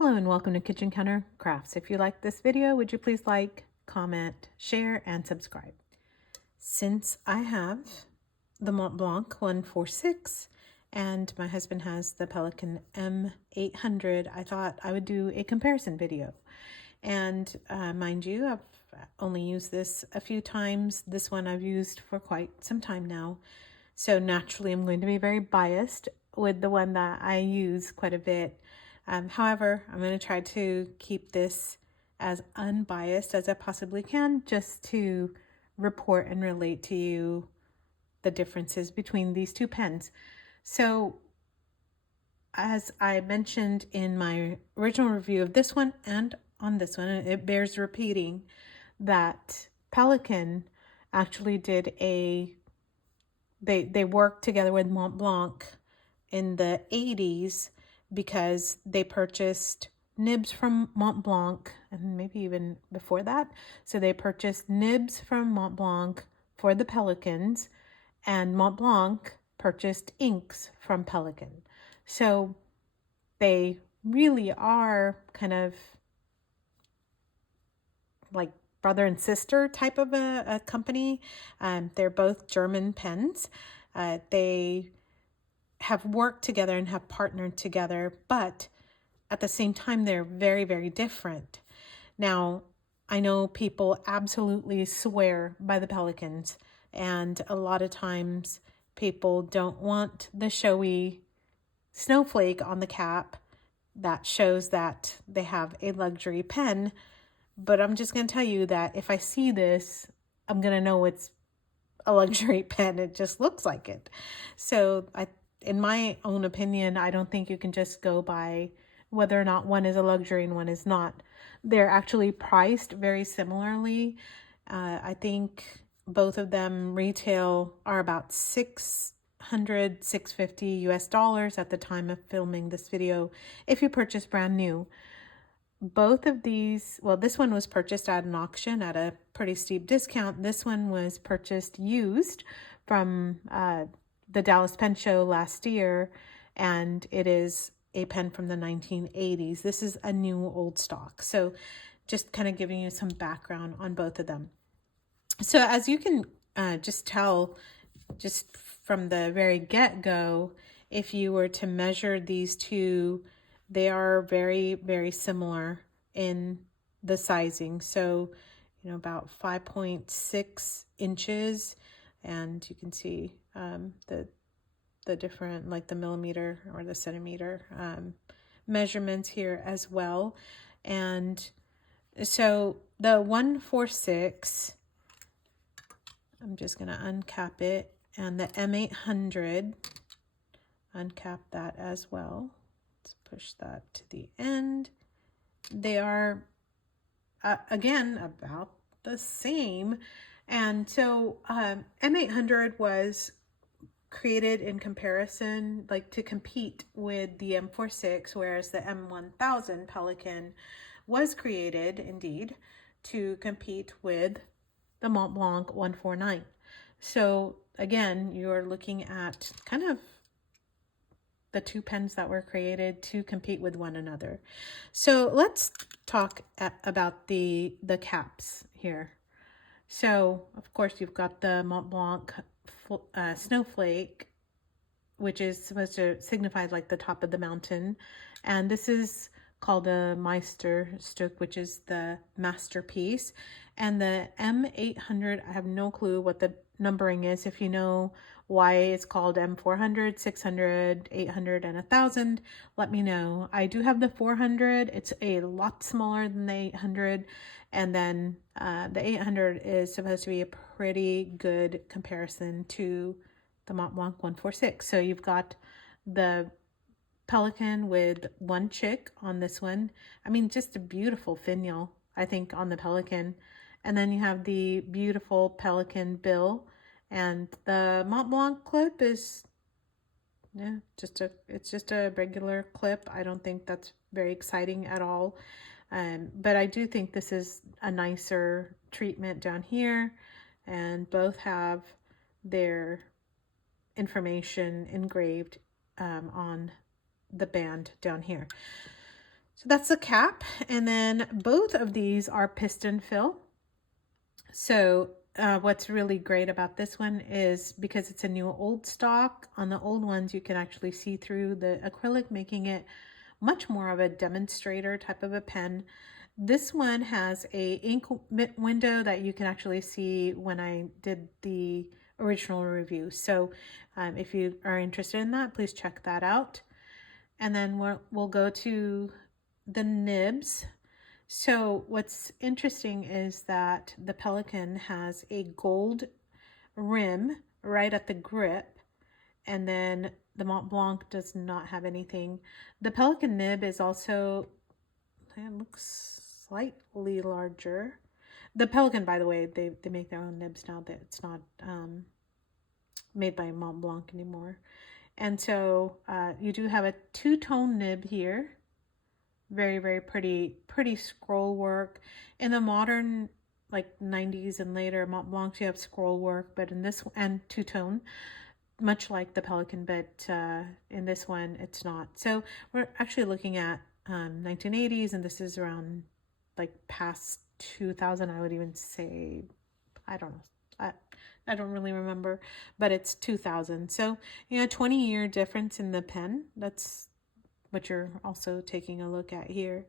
Hello and welcome to Kitchen Counter Crafts. If you like this video, would you please like, comment, share, and subscribe? Since I have the Montblanc 146 and my husband has the Pelikan M800, I thought I would do a comparison video. And mind you, I've only used this a few times. This one I've used for quite some time now. So naturally, I'm going to be very biased with the one that I use quite a bit. However, I'm going to try to keep this as unbiased as I possibly can, just to report and relate to you the differences between these two pens. So as I mentioned in my original review of this one and on this one, it bears repeating that Pelikan actually did they worked together with Montblanc in the 80s because they purchased nibs from Montblanc, and maybe even before that. So they purchased nibs from Montblanc for the Pelikans, and Montblanc purchased inks from Pelikan. So they really are kind of like brother and sister type of a company. They're both German pens. They have worked together and have partnered together, but at the same time, they're very, very different. Now, I know people absolutely swear by the Pelikans, and a lot of times people don't want the showy snowflake on the cap that shows that they have a luxury pen. But I'm just going to tell you that if I see this, I'm going to know it's a luxury pen. It just looks like it. So in my own opinion, I don't think you can just go by whether or not one is a luxury and one is not. They're actually priced very similarly. I think both of them retail are about $650 US at the time of filming this video if you purchase brand new. Both of these, well, this one was purchased at an auction at a pretty steep discount. This one was purchased used from the Dallas Pen Show last year, and it is a pen from the 1980s. This is a new old stock. So just kind of giving you some background on both of them. So as you can just tell, just from the very get-go, if you were to measure these two, they are very, very similar in the sizing. So, you know, about 5.6 inches, and you can see the different, like the millimeter or the centimeter measurements here as well. And so the 146, I'm just going to uncap it, and the M800, uncap that as well. Let's push that to the end. They are, again, about the same. And so M800 was created in comparison, like to compete with the M46, whereas the M1000 Pelikan was created, indeed, to compete with the Montblanc 149. So again, you're looking at kind of the two pens that were created to compete with one another. So let's talk about the caps here. So of course you've got the Montblanc snowflake, which is supposed to signify like the top of the mountain, and this is called a Meisterstuck, which is the masterpiece. And the M800, I have no clue what the numbering is. If you know why it's called M400, 600, 800, and 1000, let me know. I do have the 400. It's a lot smaller than the 800. And then the 800 is supposed to be a pretty good comparison to the Montblanc 146. So you've got the Pelikan with one chick on this one. I mean, just a beautiful finial, I think, on the Pelikan. And then you have the beautiful Pelikan bill, and the Montblanc clip is, yeah, it's just a regular clip. I don't think that's very exciting at all. But I do think this is a nicer treatment down here, and both have their information engraved on the band down here. So that's the cap, and then both of these are piston fill. So what's really great about this one is because it's a new old stock, on the old ones you can actually see through the acrylic, making it much more of a demonstrator type of a pen. This one has a ink window that you can actually see when I did the original review. So if you are interested in that, please check that out. And then we'll go to the nibs. So what's interesting is that the Pelikan has a gold rim right at the grip, and then the Montblanc does not have anything. The Pelikan nib is also, it looks slightly larger. The Pelikan, by the way, they make their own nibs now, that it's not made by Montblanc anymore. And so you do have a two-tone nib here. Very, very pretty scroll work. In the modern, like 90s and later Montblanc, you have scroll work, but in this, and two-tone, much like the Pelikan, but in this one it's not. So we're actually looking at 1980s, and this is around like past 2000, I would even say. I don't know, I don't really remember, but it's 2000. So 20-year difference in the pen. That's what you're also taking a look at here.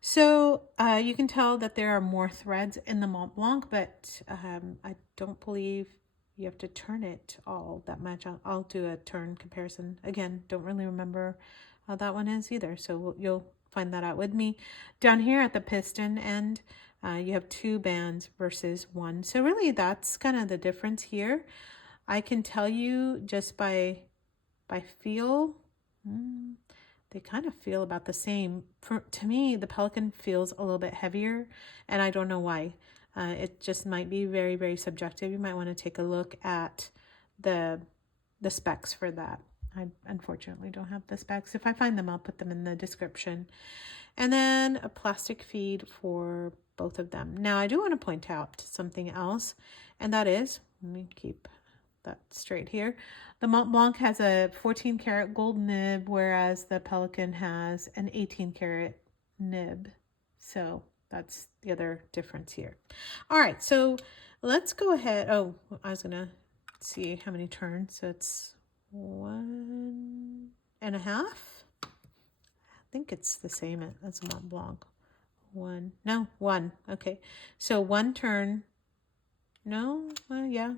So you can tell that there are more threads in the Montblanc, but I don't believe you have to turn it all that much. I'll do a turn comparison. Again, don't really remember how that one is either, so you'll find that out with me. Down here at the piston end, you have 2 bands versus 1. So really that's kind of the difference here. I can tell you just by feel, they kind of feel about the same. To me, the Pelikan feels a little bit heavier, and I don't know why. It just might be very, very subjective. You might want to take a look at the specs for that. I unfortunately don't have the specs. If I find them, I'll put them in the description. And then a plastic feed for both of them. Now, I do want to point out something else, and that is, let me keep that straight here. The Montblanc has a 14 karat gold nib, whereas the Pelikan has an 18 karat nib. So that's the other difference here. All right, so let's go ahead. Oh, I was gonna see how many turns. So it's 1.5. I think it's the same as Montblanc. 1, no, 1. Okay, so 1 turn. No, yeah.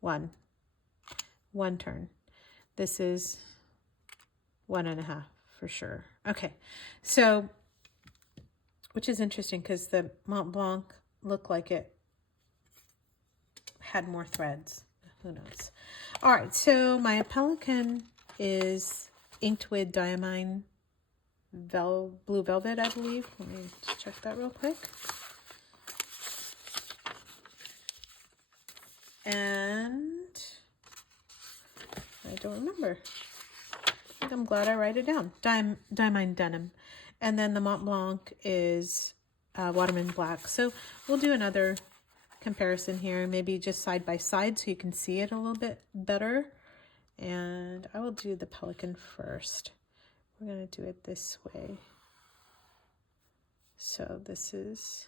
1 turn. This is 1.5 for sure. Okay, so, which is interesting because the Montblanc looked like it had more threads. Who knows? All right, so my Pelikan is inked with Diamine Blue Velvet, I believe. Let me just check that real quick. And I don't remember. I think I'm glad I write it down. Diamine Denim. And then the Montblanc is Waterman Black. So we'll do another comparison here, maybe just side by side so you can see it a little bit better. And I will do the Pelikan first. We're going to do it this way. So this is...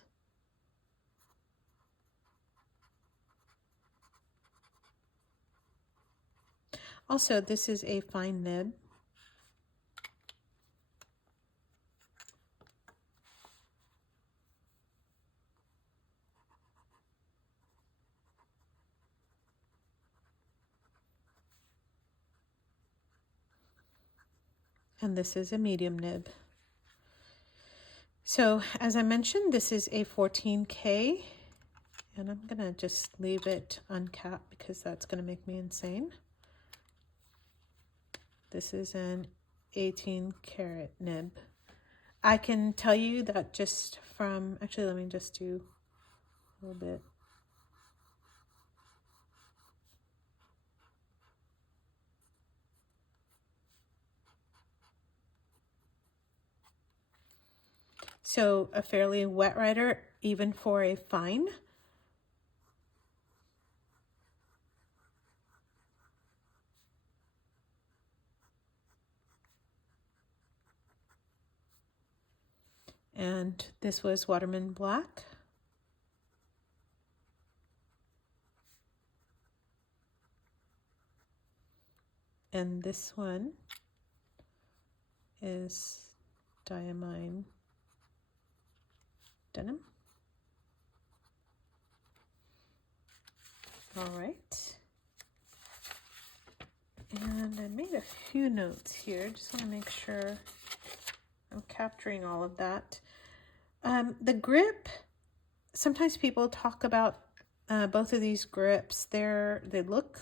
Also, this is a fine nib. And this is a medium nib. So as I mentioned, this is a 14K, and I'm gonna just leave it uncapped because that's gonna make me insane. This is an 18 karat nib. I can tell you that just from, actually let me just do a little bit. So a fairly wet writer, even for a fine. And this was Waterman Black. And this one is Diamine Denim. All right. And I made a few notes here. Just want to make sure I'm capturing all of that. The grip, sometimes people talk about both of these grips. They look,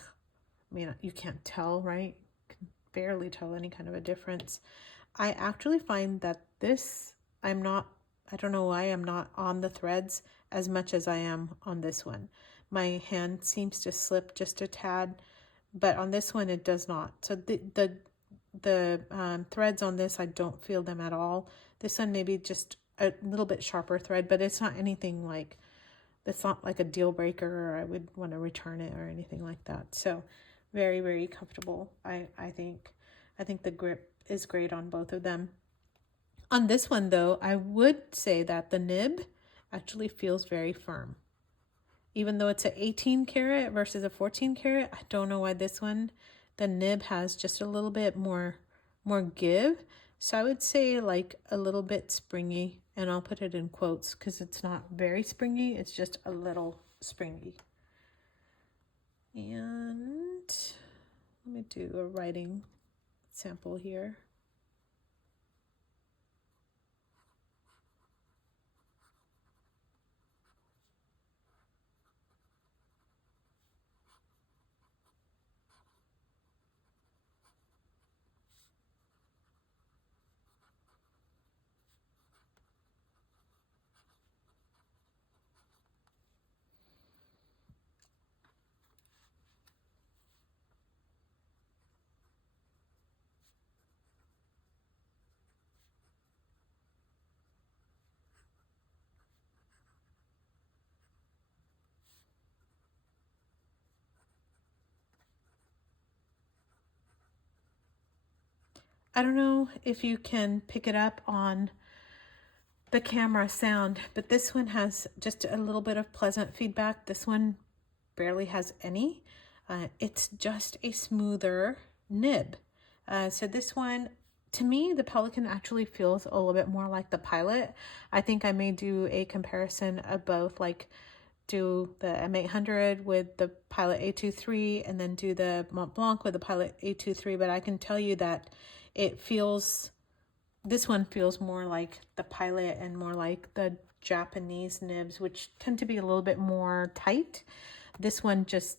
I mean, you can't tell, right? You can barely tell any kind of a difference. I actually find that this, I don't know why I'm not on the threads as much as I am on this one. My hand seems to slip just a tad, but on this one it does not. So the threads on this, I don't feel them at all. This one maybe just a little bit sharper thread, but it's not anything like, it's not like a deal breaker or I would want to return it or anything like that. So very, very comfortable. I think the grip is great on both of them. On this one though, I would say that the nib actually feels very firm. Even though it's an 18 karat versus a 14 karat, I don't know why this one, the nib has just a little bit more give. So I would say like a little bit springy, and I'll put it in quotes because it's not very springy, it's just a little springy. And let me do a writing sample here. I don't know if you can pick it up on the camera sound, but this one has just a little bit of pleasant feedback. This one barely has any. It's just a smoother nib. So this one, to me, the Pelikan actually feels a little bit more like the Pilot. I think I may do a comparison of both, like do the M800 with the Pilot A23 and then do the Montblanc with the Pilot A23, but I can tell you that this one feels more like the Pilot and more like the Japanese nibs, which tend to be a little bit more tight. This one just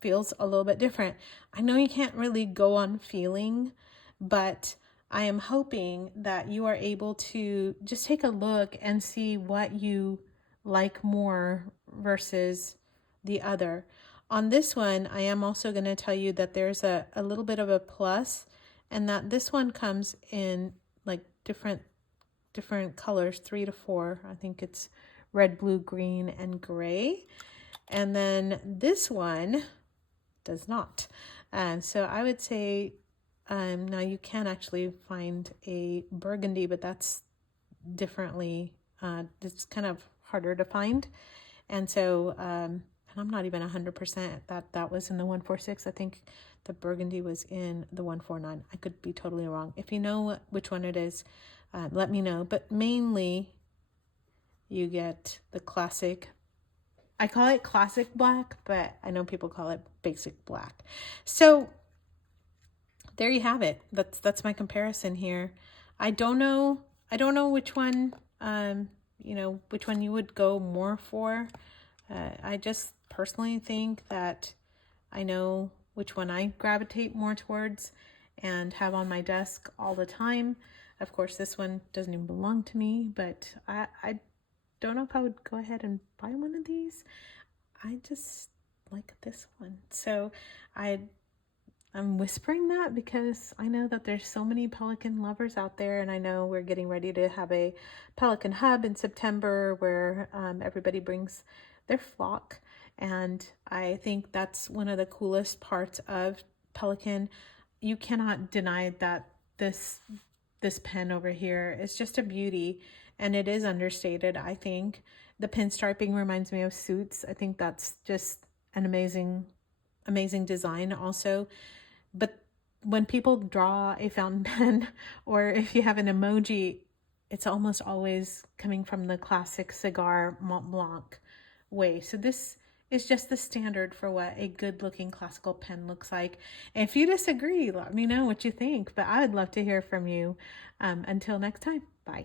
feels a little bit different. I know you can't really go on feeling, but I am hoping that you are able to just take a look and see what you like more versus the other. On this one, I am also going to tell you that there's a little bit of a plus, and that this one comes in like different colors, 3 to 4. I think it's red, blue, green, and gray. And then this one does not. So I would say, now you can actually find a burgundy, but that's differently, it's kind of harder to find. And so, and I'm not even 100% that was in the 146. I think the burgundy was in the 149. I could be totally wrong. If you know which one it is, let me know. But mainly you get the classic, I call it classic black, but I know people call it basic black. So there you have it. That's my comparison here. I don't know which one, which one you would go more for. I just personally think that I know which one I gravitate more towards and have on my desk all the time. Of course, this one doesn't even belong to me, but I don't know if I would go ahead and buy one of these. I just like this one. So I'm whispering that because I know that there's so many Pelikan lovers out there, and I know we're getting ready to have a Pelikan hub in September where everybody brings their flock, and I think that's one of the coolest parts of Pelikan. You cannot deny that this this pen over here. It's just a beauty, and it is understated, I think. The pinstriping reminds me of Suits. I think that's just an amazing design also. But when people draw a fountain pen, or if you have an emoji, it's almost always coming from the classic cigar Montblanc way. So this is just the standard for what a good looking classical pen looks like. If you disagree, let me know what you think, but I would love to hear from you. Until next time, bye.